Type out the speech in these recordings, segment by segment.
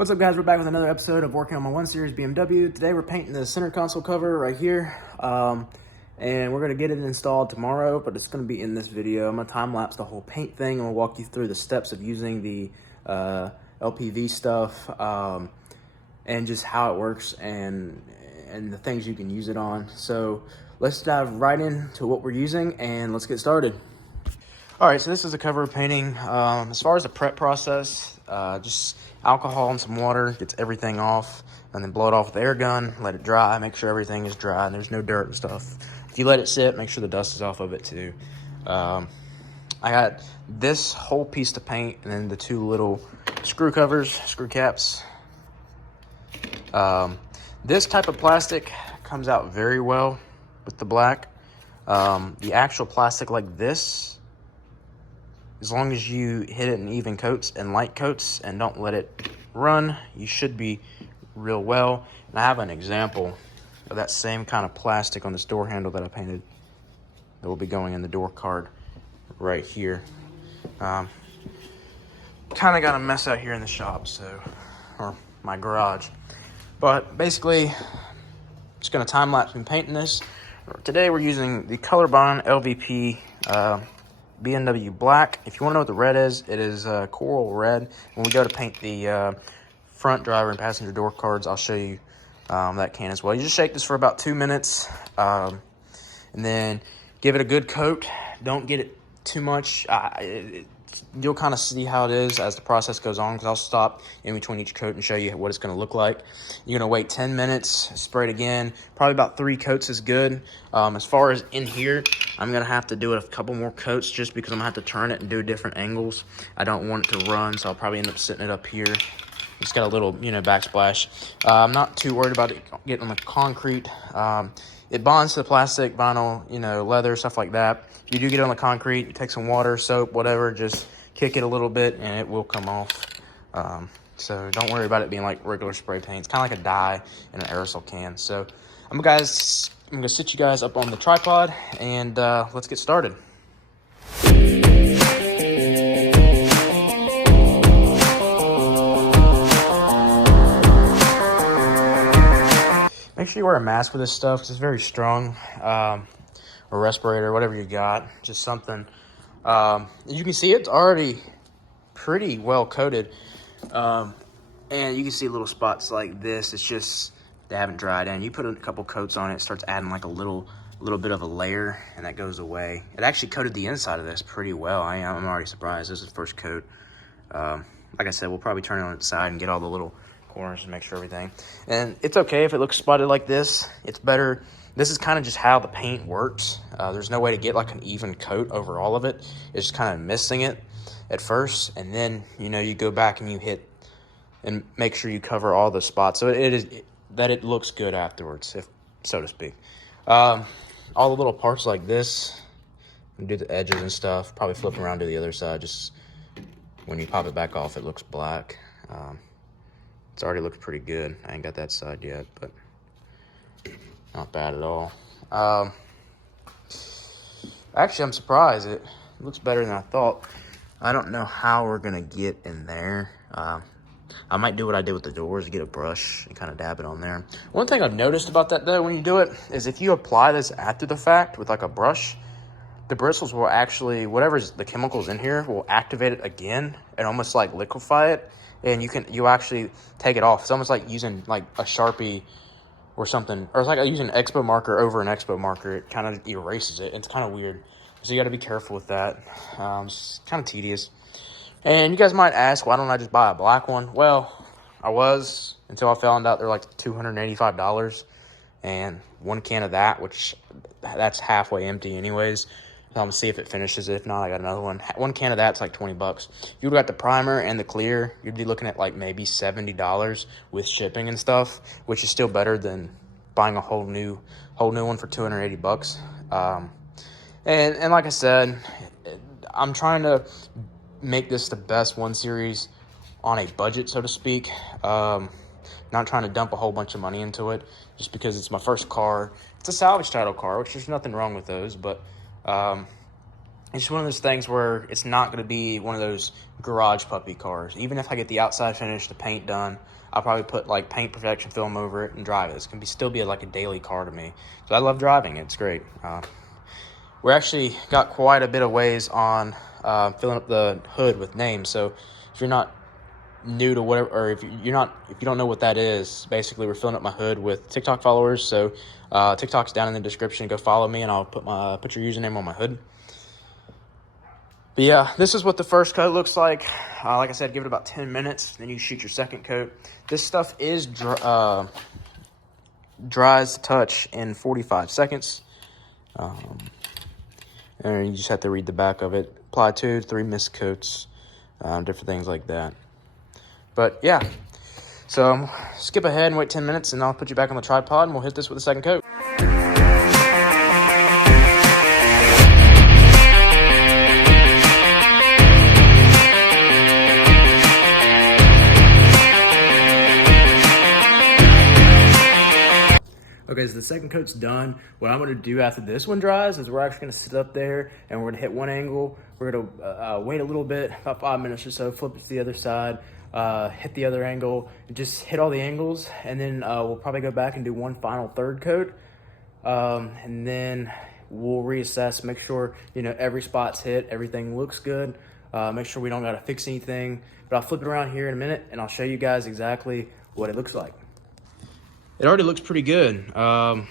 What's up, guys? We're back with another episode of working on my 1 Series BMW. Today we're painting the center console cover right here, and we're going to get it installed tomorrow, but it's going to be in this video. I'm going to time-lapse the whole paint thing, and we'll walk you through the steps of using the LPV stuff, and just how it works and the things you can use it on. So let's dive right into what we're using, and let's get started. All right, so this is a cover painting. As far as the prep process, just alcohol and some water gets everything off, and then blow it off with the air gun, let it dry, make sure everything is dry and there's no dirt and stuff. If you let it sit, make sure the dust is off of it too. I got this whole piece to paint, and then the two little screw covers, screw caps. This type of plastic comes out very well with the black. The actual plastic like this, as long as you hit it in even coats and light coats and don't let it run, you should be real well. And I have an example of that same kind of plastic on this door handle that I painted that will be going in the door card right here. Kind of got a mess out here in the shop, or my garage. But basically, just gonna time lapse me painting this. Today we're using the Color Bond LVP BMW black. If you want to know what the red is, it is coral red. When we go to paint the front driver and passenger door cards, I'll show you that can as well. You just shake this for about 2 minutes, and then give it a good coat. Don't get it too much. You'll kind of see how it is as the process goes on, because I'll stop in between each coat and show you what it's going to look like. You're going to wait 10 minutes, spray it again. Probably about 3 coats is good. As far as in here, I'm going to have to do it a couple more coats just because I'm going to have to turn it and do different angles. I don't want it to run, so I'll probably end up sitting it up here. It's got a little, backsplash. I'm not too worried about it getting on the concrete. It bonds to the plastic, vinyl, leather, stuff like that. If you do get it on the concrete, you take some water, soap, whatever, just kick it a little bit and it will come off. So don't worry about it being like regular spray paint. It's kind of like a dye in an aerosol can. So I'm gonna sit you guys up on the tripod, and let's get started. Make sure you wear a mask with this stuff because it's very strong, or respirator, whatever you got, just something. As you can see, it's already pretty well coated, and you can see little spots like this. It's just they haven't dried in. You put a couple coats on it, it starts adding like a little bit of a layer, and that goes away. It actually coated the inside of this pretty well. I'm already surprised. This is the first coat. Like I said, we'll probably turn it on its side and get all the little corners and make sure everything. And it's okay if it looks spotted like this. It's better. This is kind of just how the paint works. There's no way to get like an even coat over all of it. It's just kind of missing it at first, and then you go back and you hit and make sure you cover all the spots so it looks good afterwards, if so to speak. All the little parts like this, you do the edges and stuff, probably flip around to the other side. Just when you pop it back off, it looks black. It's already looked pretty good. I ain't got that side yet, but not bad at all. Actually, I'm surprised. It looks better than I thought. I don't know how we're gonna get in there. I might do what I did with the doors, get a brush and kind of dab it on there. One thing I've noticed about that though, when you do it, is if you apply this after the fact with like a brush, the bristles will actually, whatever's the chemicals in here will activate it again and almost like liquefy it. And you actually take it off. It's almost like using like a Sharpie or something, or it's like using an Expo marker over an Expo marker. It kind of erases it. It's kind of weird, so you got to be careful with that. It's kind of tedious. And you guys might ask, why don't I just buy a black one? Well, I was, until I found out they're like $285, and 1 can of that, which that's halfway empty anyways. So I'm gonna see if it finishes it. If not, I got another one. 1 can of that's like $20. If you got the primer and the clear, you'd be looking at like maybe $70 with shipping and stuff, which is still better than buying a whole new one for $280. And like I said, I'm trying to make this the best 1 Series on a budget, so to speak. Not trying to dump a whole bunch of money into it just because it's my first car. It's a salvage title car, which there's nothing wrong with those, but It's just one of those things where it's not going to be one of those garage puppy cars. Even if I get the outside finish, the paint done, I'll probably put like paint protection film over it and drive it. It's going to still be like a daily car to me. So I love driving it. It's great. We're actually got quite a bit of ways on filling up the hood with names. So if you're not new to whatever, or if you don't know what that is, basically we're filling up my hood with TikTok followers. So TikTok's down in the description. Go follow me, and I'll put your username on my hood. But yeah, this is what the first coat looks like. Like I said, give it about 10 minutes, then you shoot your second coat. This stuff is dries to touch in 45 seconds. And you just have to read the back of it. Apply 2 to 3 mist coats, different things like that. But yeah, so skip ahead and wait 10 minutes, and I'll put you back on the tripod, and we'll hit this with the second coat. Okay, so the second coat's done. What I'm going to do after this one dries is we're actually going to sit up there and we're going to hit one angle. We're going to wait a little bit, about 5 minutes or so, flip it to the other side, hit the other angle, and just hit all the angles. And then we'll probably go back and do one final third coat. And then we'll reassess, make sure, every spot's hit, everything looks good. Make sure we don't got to fix anything. But I'll flip it around here in a minute and I'll show you guys exactly what it looks like. It already looks pretty good. I'm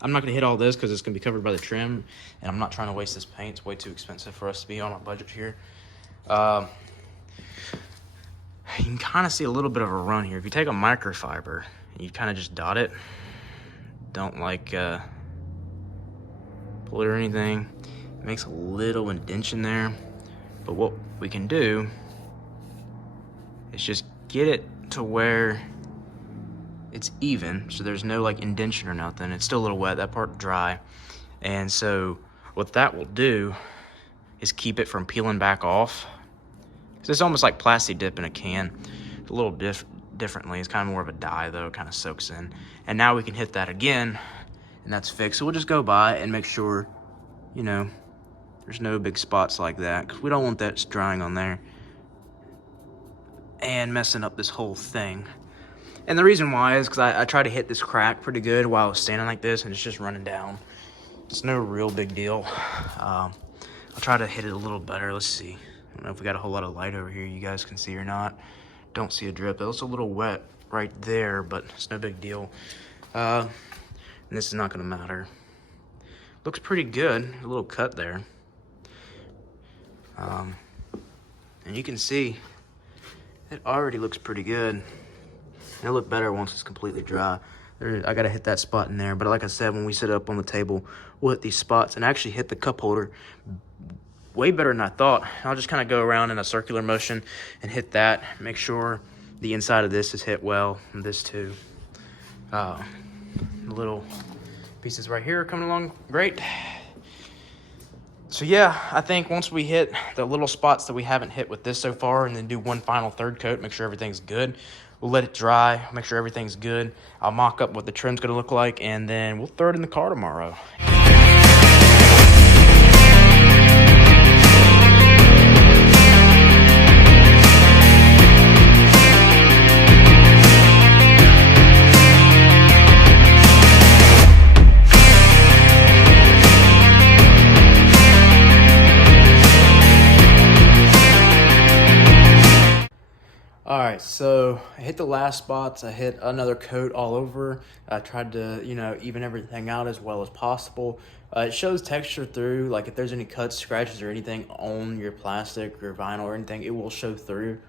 not going to hit all this because it's going to be covered by the trim, and I'm not trying to waste this paint. It's way too expensive for us to be on our budget here. You can kind of see a little bit of a run here. If you take a microfiber and you kind of just dot it, don't pull it or anything, it makes a little indentation there. But what we can do is just get it to where it's even, so there's no indentation or nothing. It's still a little wet, that part dry. And so what that will do is keep it from peeling back off. So it's almost like plastic dip in a can, a little differently. It's kind of more of a dye though, it kind of soaks in. And now we can hit that again, and that's fixed. So we'll just go by and make sure, there's no big spots like that, because we don't want that drying on there and messing up this whole thing. And the reason why is because I tried to hit this crack pretty good while I was standing like this, and it's just running down. It's no real big deal. I'll try to hit it a little better. Let's see. I don't know if we got a whole lot of light over here you guys can see or not. Don't see a drip. It looks a little wet right there, but it's no big deal. And this is not going to matter. Looks pretty good. A little cut there. And you can see it already looks pretty good. It'll look better once it's completely dry. I gotta hit that spot in there, but like I said, when we sit up on the table, we'll hit these spots and actually hit the cup holder way better than I thought. I'll just kind of go around in a circular motion and hit that. Make sure the inside of this is hit well, and this too. The little pieces right here are coming along great. So yeah, I think once we hit the little spots that we haven't hit with this so far, and then do one final third coat, make sure everything's good. We'll let it dry, make sure everything's good. I'll mock up what the trim's gonna look like, and then we'll throw it in the car tomorrow. All right, so I hit the last spots. I hit another coat all over. I tried to, even everything out as well as possible. It shows texture through, like if there's any cuts, scratches, or anything on your plastic or vinyl or anything, it will show through.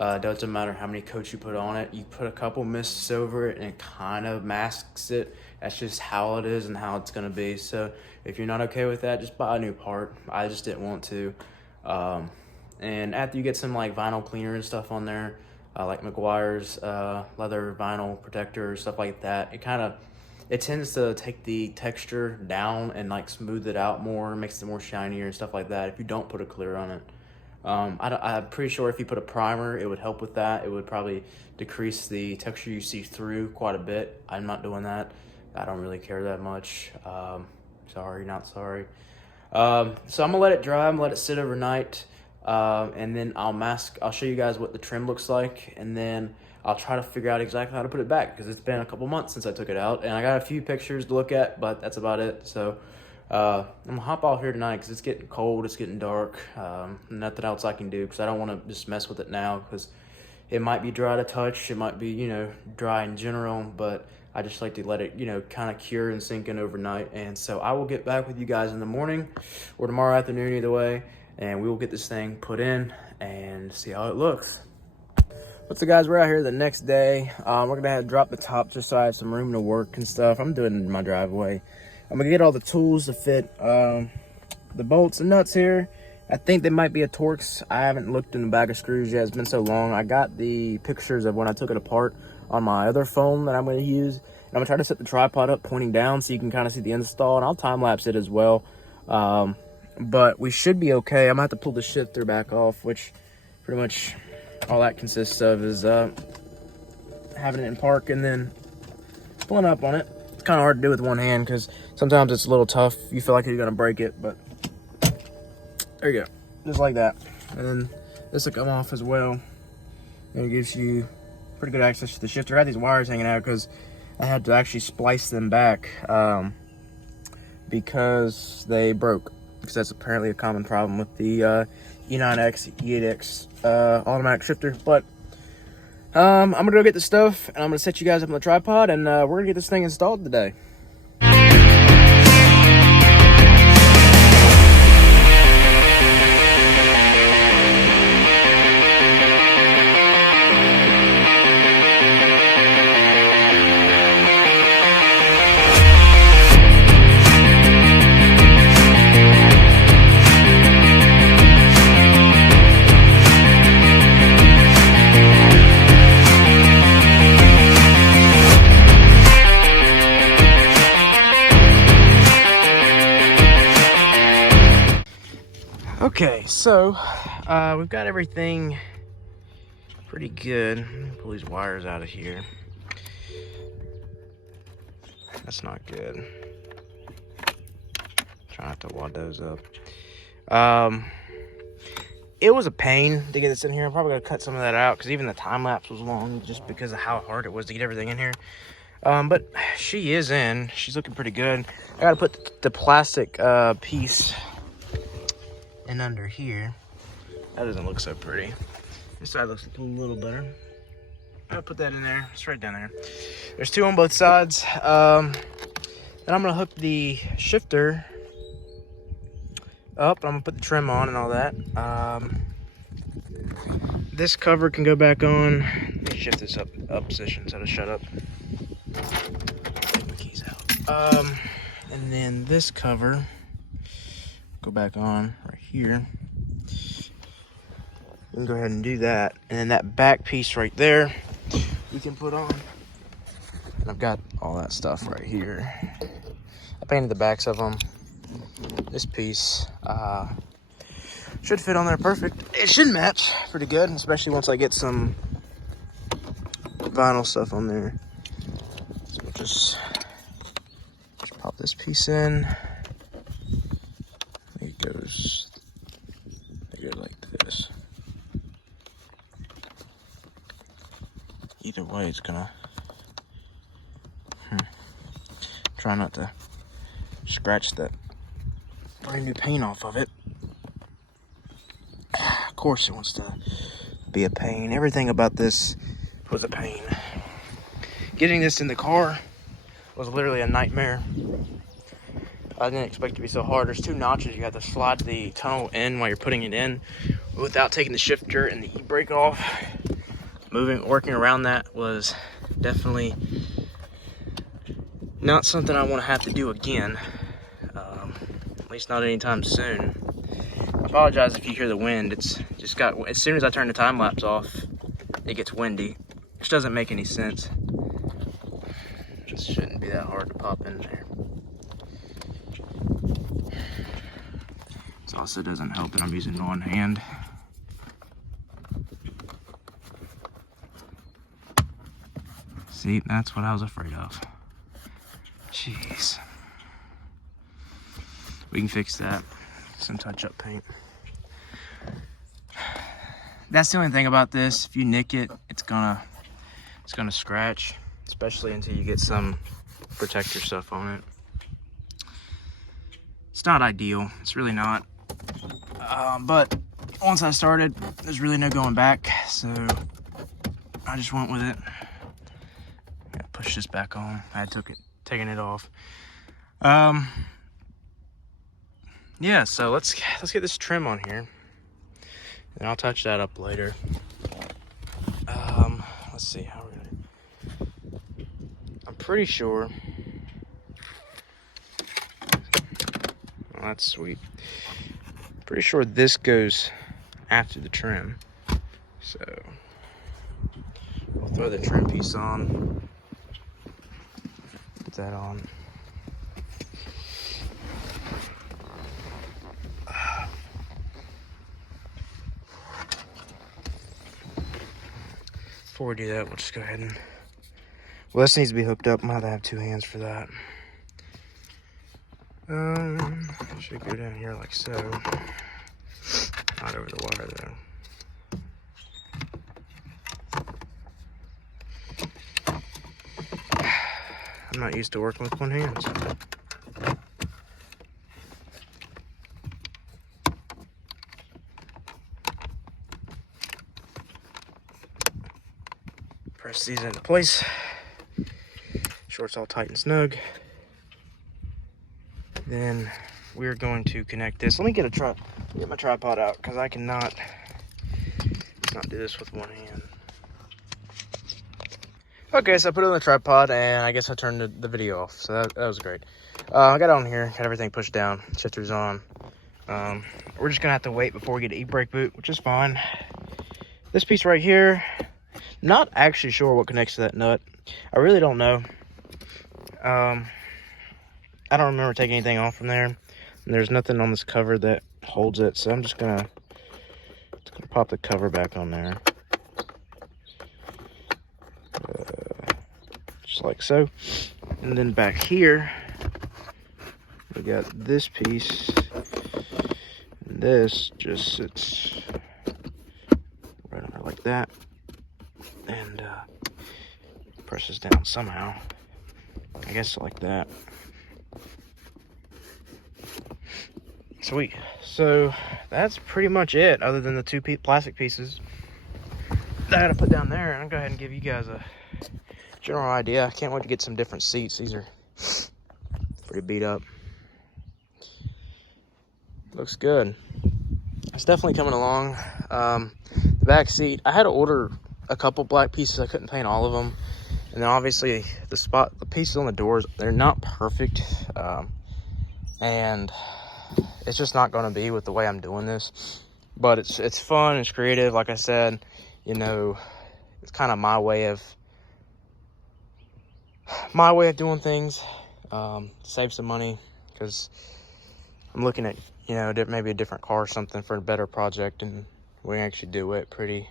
It doesn't matter how many coats you put on it. You put a couple mists over it and it kind of masks it. That's just how it is and how it's gonna be. So if you're not okay with that, just buy a new part. I just didn't want to. And after you get some vinyl cleaner and stuff on there, like McGuire's leather vinyl protector, stuff like that, it tends to take the texture down and smooth it out more, makes it more shinier and stuff like that if you don't put a clear on it. I'm pretty sure if you put a primer, it would help with that. It would probably decrease the texture you see through quite a bit. I'm not doing that. I don't really care that much. Sorry, not sorry. So I'm gonna let it dry. I'm gonna let it sit overnight, and then I'll show you guys what the trim looks like, and then I'll try to figure out exactly how to put it back because it's been a couple months since I took it out, and I got a few pictures to look at, but that's about it. So I'm gonna hop off here tonight because it's getting cold, it's getting dark. Nothing else I can do because I don't want to just mess with it now because it might be dry to touch, it might be, you know, dry in general, but I just like to let it, you know, kind of cure and sink in overnight. And so I will get back with you guys in the morning or tomorrow afternoon, either way, and we will get this thing put in and see how it looks. What's up, guys? We're out here the next day. We're gonna have to drop the top just so I have some room to work and stuff. I'm doing it in my driveway. I'm gonna get all the tools to fit the bolts and nuts here. I think they might be a Torx. I haven't looked in the bag of screws yet. It's been so long. I got the pictures of when I took it apart on my other phone that I'm going to use. And I'm going to try to set the tripod up pointing down so you can kind of see the install. And I'll time-lapse it as well. But we should be okay. I'm going to have to pull the shifter back off, which pretty much all that consists of is having it in park and then pulling up on it. It's kind of hard to do with one hand because sometimes it's a little tough. You feel like you're going to break it, but there you go, just like that. And then this will come off as well, and it gives you pretty good access to the shifter. I had these wires hanging out because I had to actually splice them back because they broke, because that's apparently a common problem with the E9X, E8X automatic shifter. But I'm gonna go get the stuff and I'm gonna set you guys up on the tripod, and we're gonna get this thing installed today. Okay, so we've got everything pretty good. Let me pull these wires out of here. That's not good. Try not to wad those up. It was a pain to get this in here. I'm probably gonna cut some of that out because even the time lapse was long just because of how hard it was to get everything in here. But she is in. She's looking pretty good. I gotta put the plastic piece in under here. That doesn't look so pretty. This side looks a little better. I'll put that in there. It's right down there. There's two on both sides. Then I'm gonna hook the shifter up. I'm gonna put the trim on and all that. This cover can go back on. Let me shift this up position so to shut up. Take my keys out. And then this cover go back on right here. We can go ahead and do that, and then that back piece right there you can put on. And I've got all that stuff right here. I painted the backs of them. This piece should fit on there perfect. It should match pretty good, especially once I get some vinyl stuff on there. So we'll just pop this piece in. It goes like this. Either way, it's gonna try not to scratch that brand new paint off of it. Of course, it wants to be a pain. Everything about this was a pain. Getting this in the car was literally a nightmare. I didn't expect it to be so hard. There's two notches. You have to slide the tunnel in while you're putting it in without taking the shifter and the e-brake off. Working around that was definitely not something I want to have to do again. At least not anytime soon. I apologize if you hear the wind. It's just got, as soon as I turn the time lapse off, it gets windy, which doesn't make any sense. Just shouldn't be that hard to pop in there. This also doesn't help that I'm using one hand. See, that's what I was afraid of. Jeez. we can fix that. Some touch-up paint. That's the only thing about this. If you nick it, it's gonna scratch, especially until you get some protector stuff on it. It's not ideal. It's really not. But once I started, there's really no going back, so I just went with it. Gotta push this back on. I had taken it off. Yeah, so let's get this trim on here, and I'll touch that up later. Let's see how we're gonna. I'm pretty sure. Well, that's sweet. Pretty sure this goes after the trim, so we'll throw the trim piece on. Put that on. Before we do that, we'll just go ahead and... Well, this needs to be hooked up. I'm gonna have to have 2 hands for that. Should go down here like so. Not over the wire though. I'm not used to working with 1 hand. Press these into place. Sure it's all tight and snug. Then we're going to connect this. Let me get my tripod out, because I cannot not do this with 1 hand. Okay, so I put it on the tripod, and I guess I turned the video off, so that was great. I got it on here, got everything pushed down, shifters on. We're just gonna have to wait before we get an e-brake boot, which is fine. This piece right here, not actually sure what connects to that nut. I really don't know. I don't remember taking anything off from there. And there's nothing on this cover that holds it, so I'm just gonna pop the cover back on there. Just like so. And then back here, we got this piece. And this just sits right on there like that. And presses down somehow. I guess like that. Sweet. So that's pretty much it, other than the 2 plastic pieces that I had to put down there. And I'll go ahead and give you guys a general idea. I can't wait to get some different seats. These are pretty beat up. Looks good. It's definitely coming along. The back seat, I had to order a couple black pieces. I couldn't paint all of them. And then obviously the pieces on the doors, they're not perfect. And it's just not going to be with the way I'm doing this. But it's fun, it's creative. Like I said, you know, it's kind of my way of doing things. Save some money, because I'm looking at, you know, maybe a different car or something for a better project, and we can actually do it pretty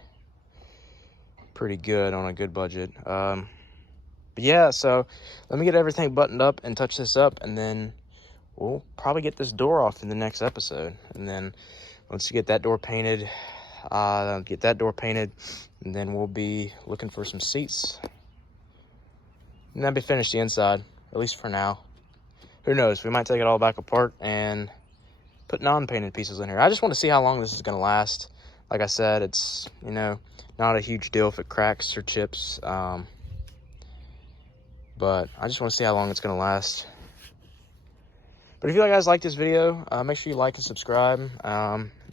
good on a good budget. But yeah, so let me get everything buttoned up and touch this up, and then we'll probably get this door off in the next episode. And then once you get that door painted, and then we'll be looking for some seats. And that'll be finished the inside, at least for now. Who knows? We might take it all back apart and put non-painted pieces in here. I just want to see how long this is going to last. Like I said, it's, you know, not a huge deal if it cracks or chips. But I just want to see how long it's going to last. But if you guys like this video, make sure you like and subscribe.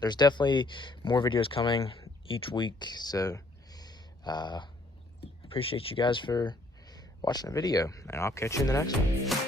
There's definitely more videos coming each week. So appreciate you guys for watching the video, and I'll catch you in the next one.